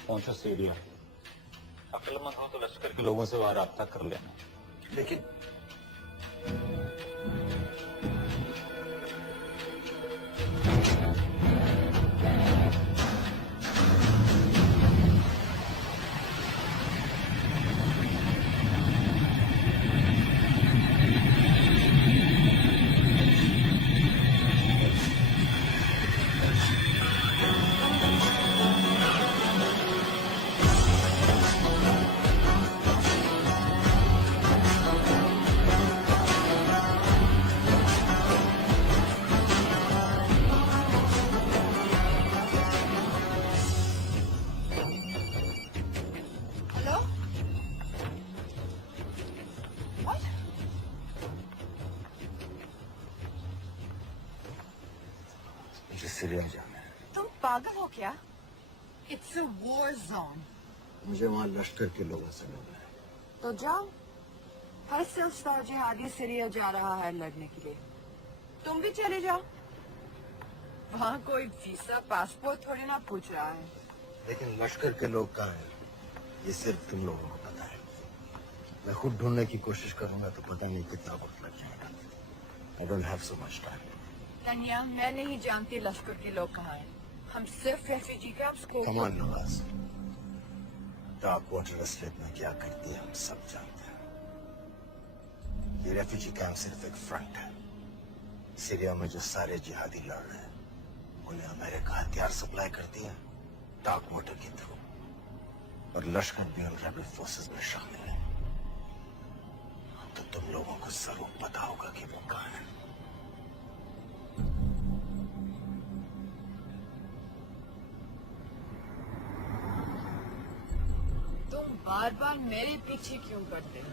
पहुंचो सीरिया। अक्लमंद हो तो लश्कर के लोगों से वहां राब्ता कर लेना। लेकिन सीरिया जाना है। तुम पागल हो क्या? It's a war zone. मुझे वहाँ लश्कर के लोगों से मिलना है। तो जाओ। हर सिलसिला जिहादी सीरिया जा रहा है लड़ने के लिए। तुम भी चले जाओ। वहाँ कोई वीजा पासपोर्ट थोड़ी ना पूछ रहा है। लेकिन लश्कर के लोग कहाँ हैं, ये सिर्फ तुम लोगों को पता है। मैं खुद ढूंढने की कोशिश करूंगा तो पता नहीं कितना वक्त लग जाएगा। I don't have so much time. Tania, मैं नहीं जानती लश्कर के लोग कहाँ हैं। हम सिर्फ रेफ्यूजी कैंप्स को। Come on, Nawaz. Dark water slate में क्या करती है हम सब जानते हैं। ये रेफ्यूजी कैंप सिर्फ एक फ्रंट है। सीरिया में जो सारे जिहादी लड़ रहे हैं, उन्हें अमेरिका हथियार सप्लाई करती है डार्क वाटर के थ्रू, और लश्कर भी उन रेबल फोर्सेस में शामिल है। तो तुम लोगों को जरूर पता होगा कि वो कहाँ है। तुम बार बार मेरे पीछे क्यों पड़ते हो?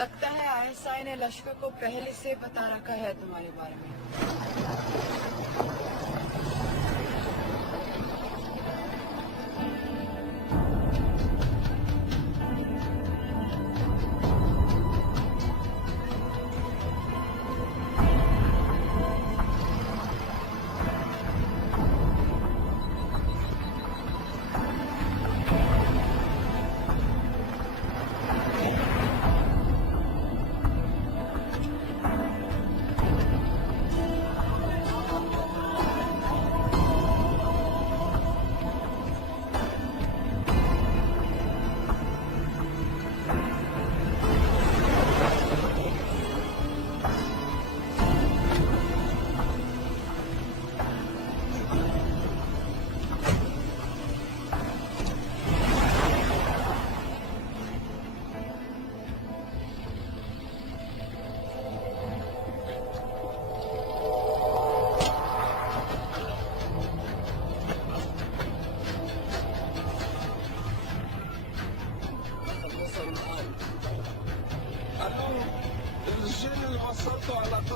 लगता है आईएसआई ने लश्कर को पहले से बता रखा है तुम्हारे बारे में।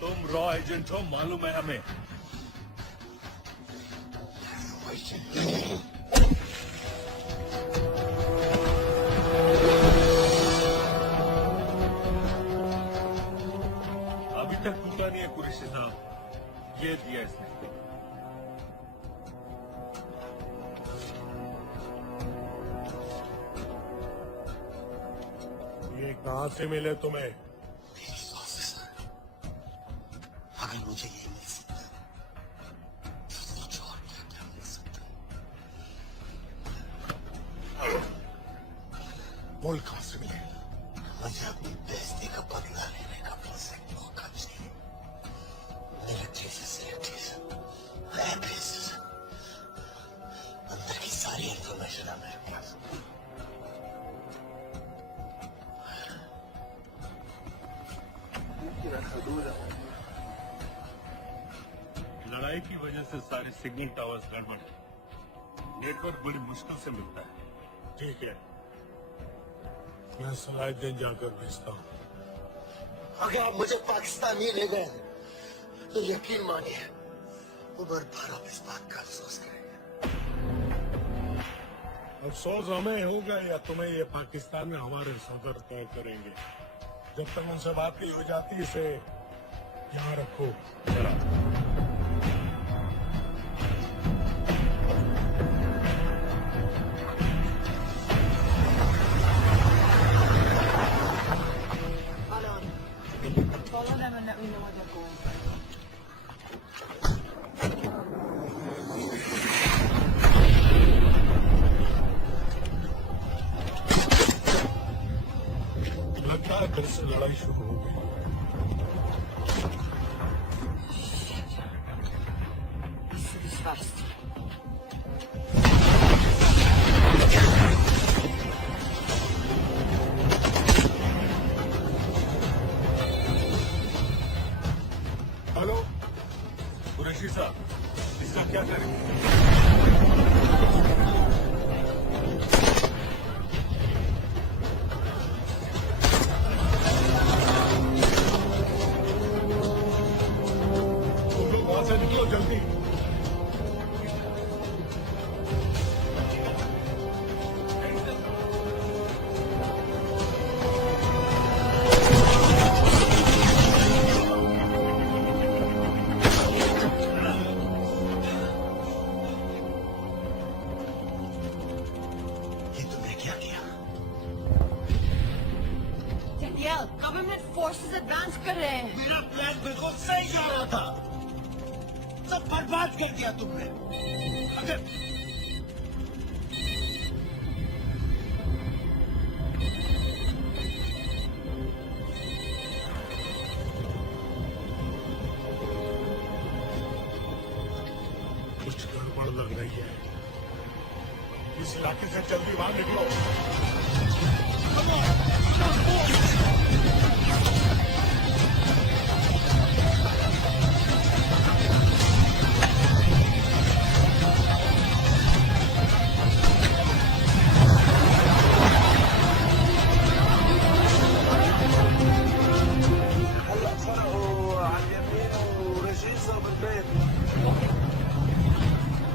तुम रॉ एजेंट हो, मालूम है हमें। अभी तक टूटा नहीं है कुरैशी साहब, ये दिया इसने। ये कहाँ से मिले तुम्हें? अगर मुझे ये मिल सकता तो कुछ और क्या मिल सकता। बोल कहाँ से मिले? मुझे अपनी बेइज्जती का बदला लेने का बस एक मौका चाहिए। मिलिट्री फैसिलिटीज, वेपन्स, अंदर की सारी इंफॉर्मेशन है मेरे पास। लड़ाई की वजह से सारे सिग्नल टावर्स गड़बड़ है। नेटवर्क बड़ी मुश्किल से मिलता है। ठीक है, मैं सलाहुद्दीन जाकर भेजता हूँ। अगर आप मुझे पाकिस्तान नहीं ले गए तो यकीन मानिए उमर भर आप इस बात का अफसोस करेंगे। अफसोस हमें होगा या तुम्हें? ये पाकिस्तान में हमारे सदर तय करेंगे। जब तक उनसे बात नहीं हो जाती इसे यहाँ रखो। जरा Follow them and let me know where they're going. लगता है फिर से लड़ाई शुरू हो गई। This is fast. Hello Qureshi साहब, इसका क्या करेंगे? तुम लोग वहां से निकलो जल्दी। Danielle, government forces advance कर रहे हैं। मेरा प्लान बिल्कुल सही जा रहा था, सब बर्बाद कर दिया तुमने। अगर कुछ गड़बड़ लग रही है। इस इलाके से जल्दी बाहर निकलो।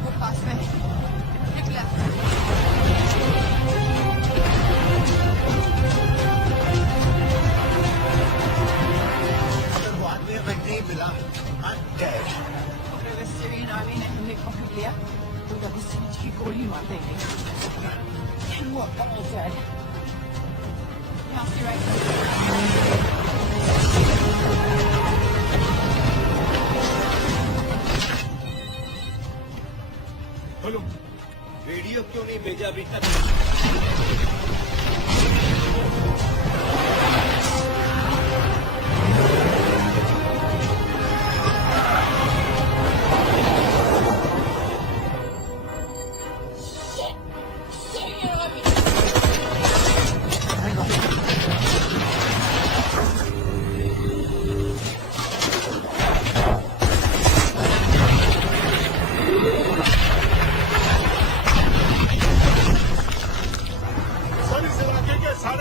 वो पास में निकला। अगर वो आदमी हमें नहीं मिला, I'm dead. अगर सीरियन आर्मी ने हमें पकड़ लिया तो लगी सीरीज की गोली मार देंगे। And what about Dad? Now, see right hello, radio क्यों नहीं भेजा अभी तक?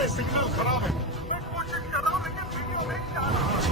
तुम्हारे सिग्नल खराब है। मैं कोशिश कर रहा हूँ लेकिन वीडियो में क्या आ रहा है।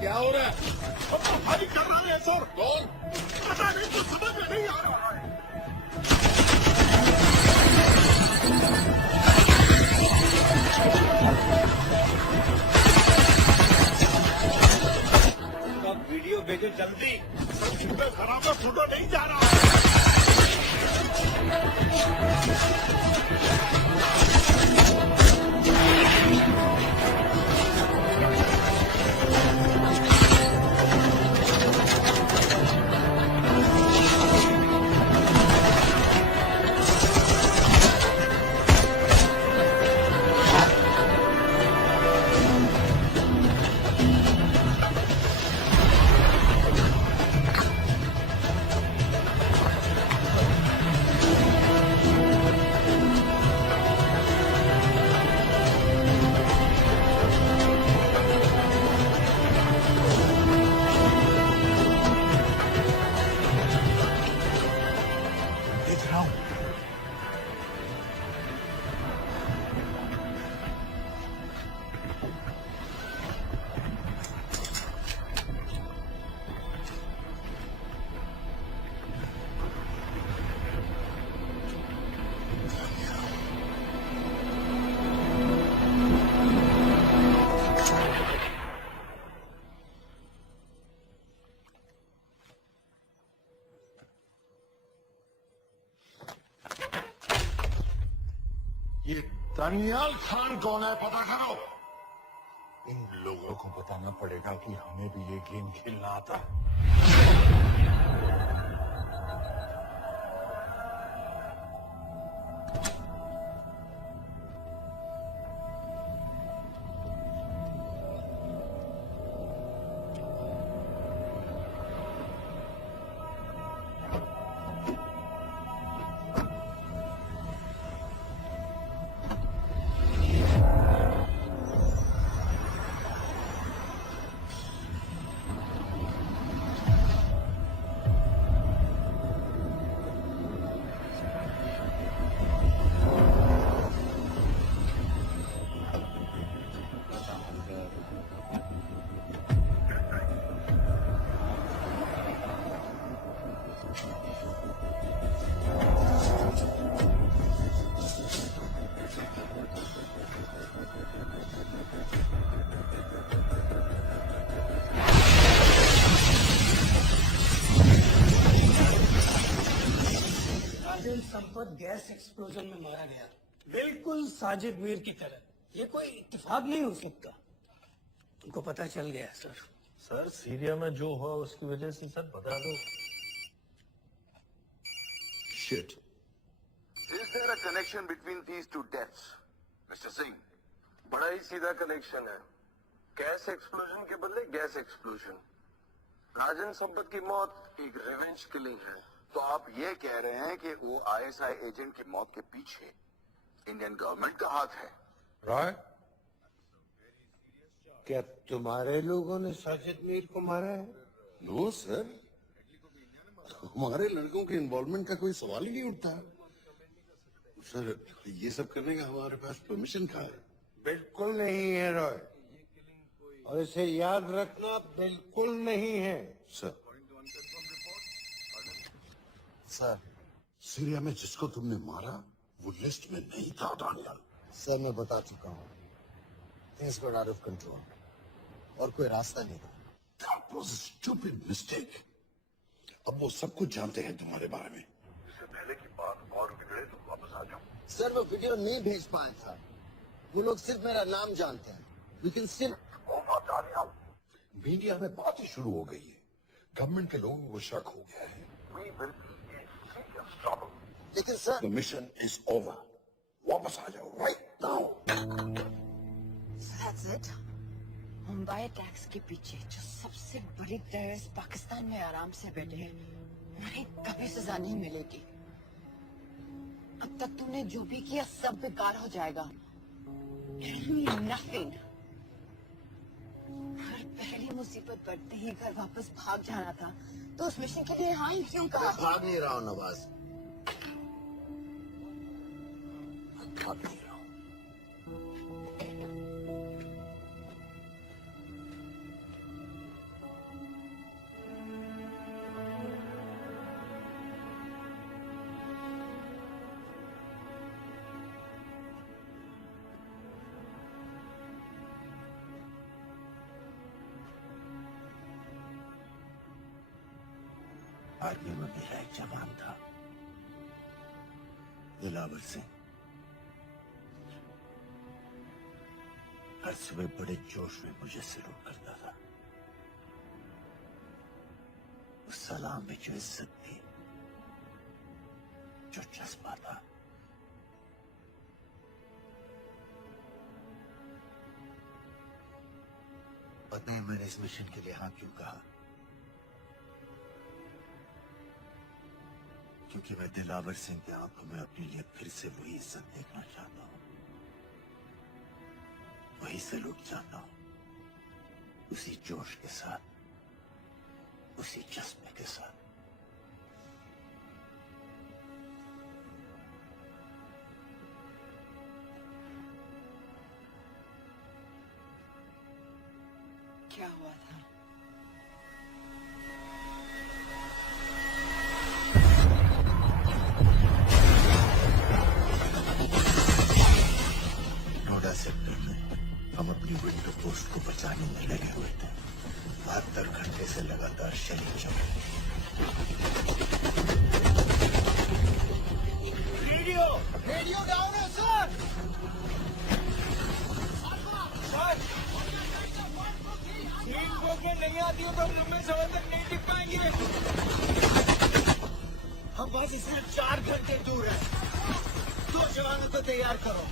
क्या हो रहा है? हम तो फायरिंग कर रहे हैं सर। कौन? पता नहीं, तो समझ में नहीं आ रहा है। वीडियो भेजो जल्दी। सिग्नल खराब है, फोटो नहीं जा रहा है। देख रहा हूँ। ये दानियाल खान कौन है, पता करो। इन लोगों को बताना पड़ेगा कि हमें भी ये गेम खेलना आता है। राजन संपत गैस एक्सप्लोजन में मारा गया, बिल्कुल साजिद मीर की तरह। ये कोई इत्तेफाक नहीं हो सकता। उनको पता चल गया है सर। सर सीरिया में जो हुआ उसकी वजह से सर बता दो। Shit. Is there a connection between these two deaths? Mr. Singh, बड़ा ही सीधा कनेक्शन है। गैस एक्सप्लोजन के बदले गैस एक्सप्लोजन। राजन संपत की मौत एक रिवेंज किलिंग है। तो आप ये कह रहे हैं कि वो आईएसआई एजेंट की मौत के पीछे इंडियन गवर्नमेंट का हाथ है, राइट? क्या तुम्हारे लोगों ने साजिद मीर को मारा है? नो सर, हमारे लड़कों के इन्वॉल्वमेंट का कोई सवाल ही नहीं उठता। सर ये सब करने का हमारे पास परमिशन कहाँ है? बिल्कुल नहीं है रॉय, और इसे याद रखना बिल्कुल नहीं है। सर सीरिया में जिसको तुमने मारा वो लिस्ट में नहीं था डानियल। सर मैं बता चुका हूँ, things got out of control और कोई रास्ता नहीं था। That was a stupid mistake. अब वो सब कुछ जानते हैं तुम्हारे बारे में। इससे पहले की बात और बिगड़े तो वापस आ जाओ। सर वो वीडियो नहीं भेज पाया था, वो लोग सिर्फ मेरा नाम जानते हैं। We can still... मीडिया में बात ही शुरू हो गई है, गवर्नमेंट के लोगों को शक हो गया है। We will be in serious trouble. लेकिन sir The mission is over. वापस आ जाओ right now. That's it. Mumbai attacks के पीछे जो सबसे बड़ी टेररिस्ट पाकिस्तान में आराम से बैठे हैं, उन्हें कभी सजा नहीं मिलेगी। अब तक तूने जो भी किया सब बेकार हो जाएगा। Nothing. हर पहली मुसीबत बढ़ते ही घर वापस भाग जाना था, तो उस मिशन के लिए हाँ ही क्यों कहा? भाग नहीं रहा हूँ नवाज, भाग नहीं रहा हूँ। आर्मी में मेरा एक जवान था, दिलावर सिंह। हर सुबह बड़े जोश में मुझे सलूट करता था। उस सलाम में जो इज्जत थी, जो जज्बा था, पता है मैंने इस मिशन के लिए हाँ क्यों कहा? क्योंकि मैं दिलावर सिंह की आंखों में अपने लिए फिर से वही इज्जत देखना चाहता हूँ, वही सलूट चाहता हूँ, उसी जोश के साथ, उसी जज्बे के साथ। क्या हुआ था? नोएडा सेक्टर में हम अपनी विंडो पोस्ट को बचाने में लगे हुए थे। 72 घंटे से लगातार शरीर चल रहे। रेडियो डाउन है सर। नहीं आती हो तो हम लंबे समय तक नहीं टिक पाएंगे। हम बस इससे 4 घंटे दूर हैं। 2 जवानों को तैयार करो।